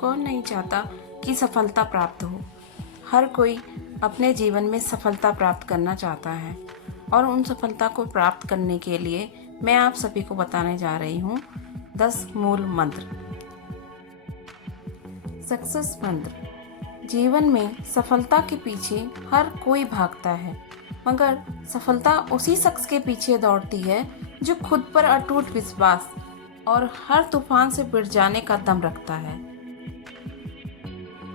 कौन नहीं चाहता कि सफलता प्राप्त हो। हर कोई अपने जीवन में सफलता प्राप्त करना चाहता है और उन सफलता को प्राप्त करने के लिए मैं आप सभी को बताने जा रही हूँ 10 मूल मंत्र। सक्सेस मंत्र। जीवन में सफलता के पीछे हर कोई भागता है, मगर सफलता उसी शख्स के पीछे दौड़ती है जो खुद पर अटूट विश्वास और हर तूफान से पिट जाने का दम रखता है।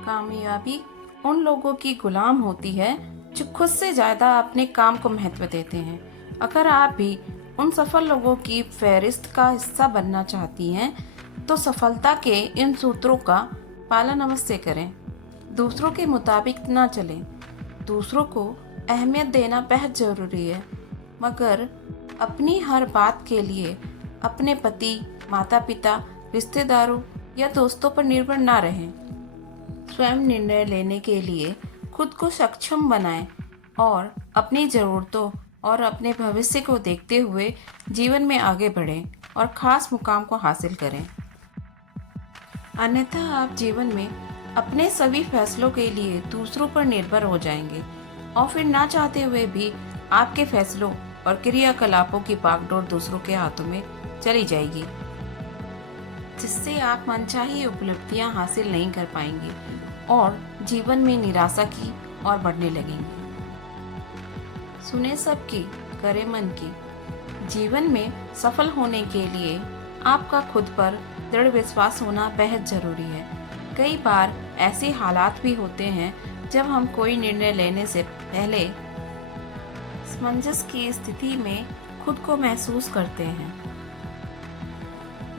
कामयाबी उन लोगों की गुलाम होती है जो खुद से ज़्यादा अपने काम को महत्व देते हैं। अगर आप भी उन सफल लोगों की फहरिस्त का हिस्सा बनना चाहती हैं, तो सफलता के इन सूत्रों का पालन अवश्य करें। दूसरों के मुताबिक ना चलें। दूसरों को अहमियत देना बेहद ज़रूरी है, मगर अपनी हर बात के लिए अपने पति, माता पिता, रिश्तेदारों या दोस्तों पर निर्भर ना रहें। स्वयं निर्णय लेने के लिए खुद को सक्षम बनाएं और अपनी ज़रूरतों और अपने भविष्य को देखते हुए जीवन में आगे बढ़ें और ख़ास मुकाम को हासिल करें। अन्यथा आप जीवन में अपने सभी फैसलों के लिए दूसरों पर निर्भर हो जाएंगे और फिर ना चाहते हुए भी आपके फैसलों और क्रियाकलापों की बागडोर दूसरों के हाथों में चली जाएगी, जिससे आप मनचाही उपलब्धियां हासिल नहीं कर पाएंगे और जीवन में निराशा की ओर बढ़ने लगेंगे। सुने सबकी, करे मन की। जीवन में सफल होने के लिए आपका खुद पर दृढ़ विश्वास होना बेहद जरूरी है। कई बार ऐसे हालात भी होते हैं जब हम कोई निर्णय लेने से पहले असमंजस की स्थिति में खुद को महसूस करते हैं,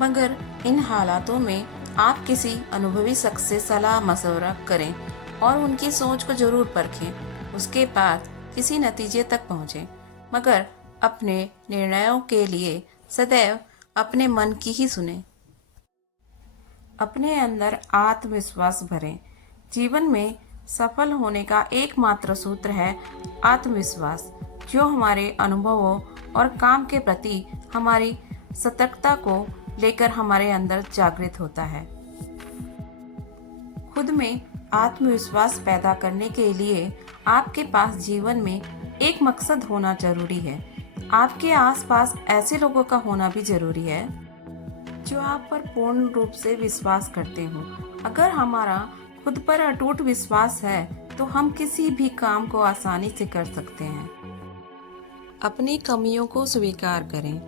मगर इन हालातों में आप किसी अनुभवी शख्स से सलाह मशवरा करें और उनकी सोच को जरूर परखें। उसके बाद किसी नतीजे तक पहुँचें, मगर अपने निर्णयों के लिए सदैव अपने मन की ही सुनें। अपने अंदर आत्मविश्वास भरें। जीवन में सफल होने का एकमात्र सूत्र है आत्मविश्वास, जो हमारे अनुभवों और काम के प्रति हमारी सतर्कता को लेकर हमारे अंदर जागृत होता है। खुद में आत्मविश्वास पैदा करने के लिए आपके पास जीवन में एक मकसद होना जरूरी है। आपके आसपास ऐसे लोगों का होना भी जरूरी है जो आप पर पूर्ण रूप से विश्वास करते हो। अगर हमारा खुद पर अटूट विश्वास है तो हम किसी भी काम को आसानी से कर सकते हैं। अपनी कमियों को स्वीकार करें।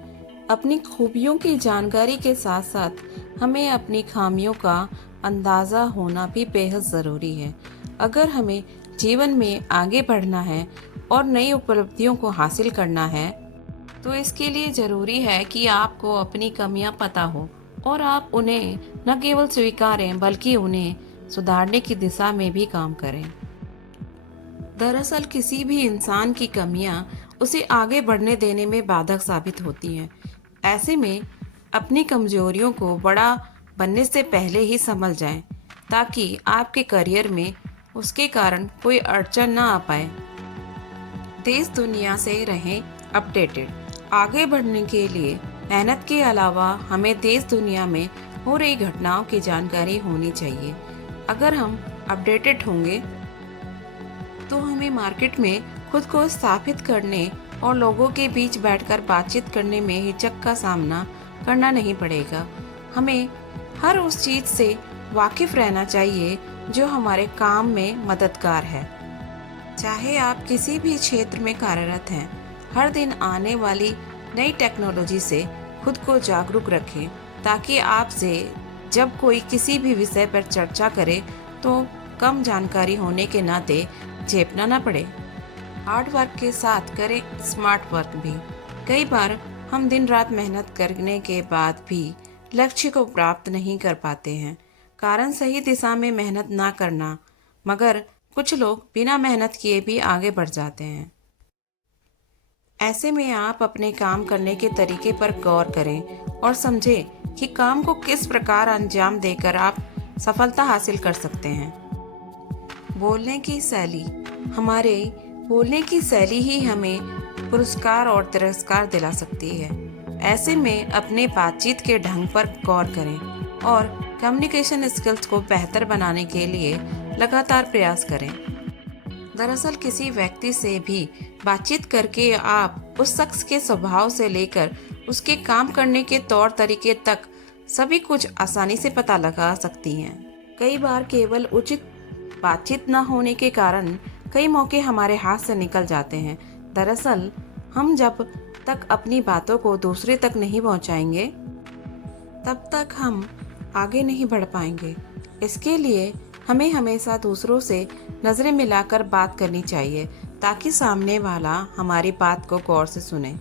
अपनी खूबियों की जानकारी के साथ साथ हमें अपनी खामियों का अंदाज़ा होना भी बेहद ज़रूरी है। अगर हमें जीवन में आगे बढ़ना है और नई उपलब्धियों को हासिल करना है, तो इसके लिए ज़रूरी है कि आपको अपनी कमियां पता हो और आप उन्हें न केवल स्वीकारें बल्कि उन्हें सुधारने की दिशा में भी काम करें। दरअसल किसी भी इंसान की कमियां उसे आगे बढ़ने देने में बाधक साबित होती हैं। ऐसे में अपनी कमजोरियों को बड़ा बनने से पहले ही समझ जाएं, ताकि आपके करियर में उसके कारण कोई अड़चन ना आ पाए। देश दुनिया से रहें अपडेटेड। आगे बढ़ने के लिए मेहनत के अलावा हमें देश दुनिया में हो रही घटनाओं की जानकारी होनी चाहिए। अगर हम अपडेटेड होंगे तो हमें मार्केट में खुद को स्थापित करने और लोगों के बीच बैठकर बातचीत करने में हिचक का सामना करना नहीं पड़ेगा। हमें हर उस चीज़ से वाकिफ रहना चाहिए जो हमारे काम में मददगार है। चाहे आप किसी भी क्षेत्र में कार्यरत हैं, हर दिन आने वाली नई टेक्नोलॉजी से खुद को जागरूक रखें, ताकि आपसे जब कोई किसी भी विषय पर चर्चा करे तो कम जानकारी होने के नाते झेपना ना पड़े। हार्ड वर्क के साथ करें स्मार्ट वर्क भी। कई बार हम दिन रात मेहनत करने के बाद भी लक्ष्य को प्राप्त नहीं कर पाते हैं। कारण सही दिशा में मेहनत ना करना, मगर कुछ लोग बिना मेहनत किए भी आगे बढ़ जाते हैं। ऐसे में आप अपने काम करने के तरीके पर गौर करें और समझें कि काम को किस प्रकार अंजाम देकर आप सफलता हासिल कर सकते हैं। बोलने की शैली। हमारे बोलने की शैली ही हमें पुरस्कार और तिरस्कार दिला सकती है। ऐसे में अपने बातचीत के ढंग पर गौर करें और कम्युनिकेशन स्किल्स को बेहतर बनाने के लिए लगातार प्रयास करें। दरअसल किसी व्यक्ति से भी बातचीत करके आप उस शख्स के स्वभाव से लेकर उसके काम करने के तौर तरीके तक सभी कुछ आसानी से पता लगा सकती हैं। कई बार केवल उचित बातचीत न होने के कारण कई मौके हमारे हाथ से निकल जाते हैं। दरअसल हम जब तक अपनी बातों को दूसरे तक नहीं पहुंचाएंगे, तब तक हम आगे नहीं बढ़ पाएंगे। इसके लिए हमें हमेशा दूसरों से नज़रें मिलाकर बात करनी चाहिए ताकि सामने वाला हमारी बात को गौर से सुने।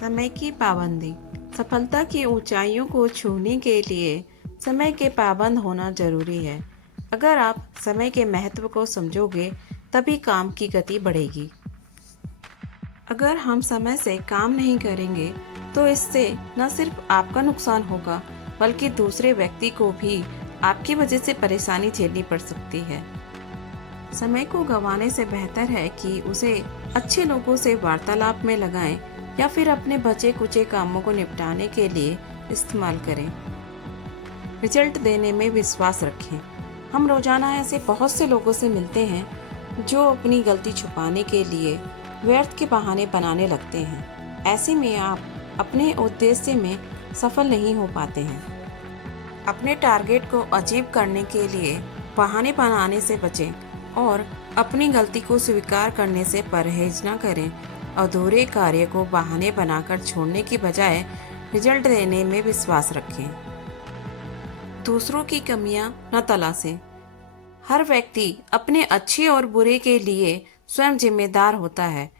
समय की पाबंदी। सफलता की ऊंचाइयों को छूने के लिए समय के पाबंद होना जरूरी है। अगर आप समय के महत्व को समझोगे तभी काम की गति बढ़ेगी। अगर हम समय से काम नहीं करेंगे तो इससे न सिर्फ आपका नुकसान होगा बल्कि दूसरे व्यक्ति को भी आपकी वजह से परेशानी झेलनी पड़ सकती है। समय को गंवाने से बेहतर है कि उसे अच्छे लोगों से वार्तालाप में लगाएं या फिर अपने बचे कुचे कामों को निपटाने के लिए इस्तेमाल करें। रिजल्ट देने में विश्वास रखें। हम रोजाना ऐसे बहुत से लोगों से मिलते हैं जो अपनी गलती छुपाने के लिए व्यर्थ के बहाने बनाने लगते हैं। ऐसे में आप अपने उद्देश्य में सफल नहीं हो पाते हैं। अपने टारगेट को अचीव करने के लिए बहाने बनाने से बचें और अपनी गलती को स्वीकार करने से परहेज न करें। अधूरे कार्य को बहाने बनाकर छोड़ने की बजाय रिजल्ट देने में विश्वास रखें। दूसरों की कमियां न तलाशें। हर व्यक्ति अपने अच्छे और बुरे के लिए स्वयं जिम्मेदार होता है।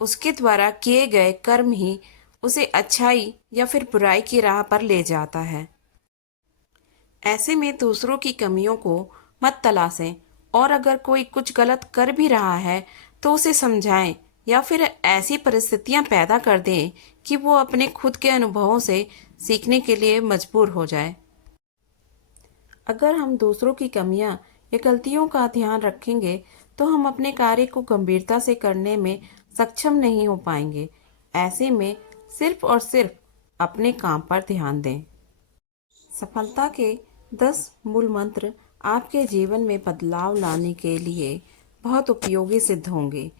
उसके द्वारा किए गए कर्म ही उसे अच्छाई या फिर बुराई की राह पर ले जाता है। ऐसे में दूसरों की कमियों को मत तलाशें और अगर कोई कुछ गलत कर भी रहा है तो उसे समझाएं या फिर ऐसी परिस्थितियां पैदा कर दें कि वो अपने खुद के अनुभवों से सीखने के लिए मजबूर हो जाए। अगर हम दूसरों की कमियां या गलतियों का ध्यान रखेंगे तो हम अपने कार्य को गंभीरता से करने में सक्षम नहीं हो पाएंगे। ऐसे में सिर्फ और सिर्फ अपने काम पर ध्यान दें। सफलता के 10 मूल मंत्र आपके जीवन में बदलाव लाने के लिए बहुत उपयोगी सिद्ध होंगे।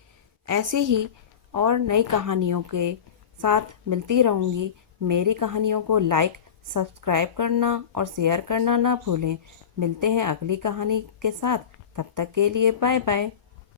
ऐसी ही और नई कहानियों के साथ मिलती रहूँगी। मेरी कहानियों को लाइक, सब्सक्राइब करना और शेयर करना ना भूलें। मिलते हैं अगली कहानी के साथ। तब तक के लिए बाय बाय।